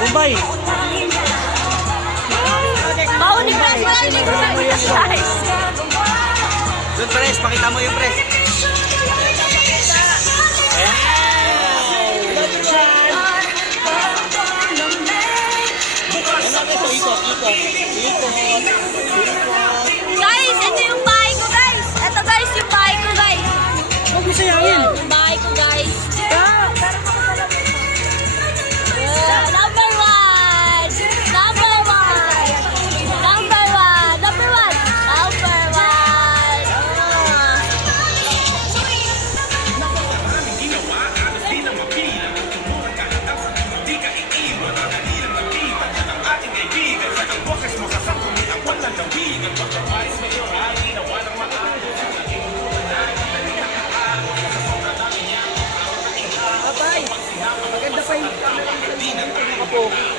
Bombay. Mahuli press, wala dito sa guys. Doon press, pakita mo yung press. Guys, ito yung bahay ko guys. Ito guys, yung bahay ko guys. Huwag mo sayangin. Yung bahay ko guys. Number one! Number one! Number one! Number one! Number one! Maganda pa yung camera.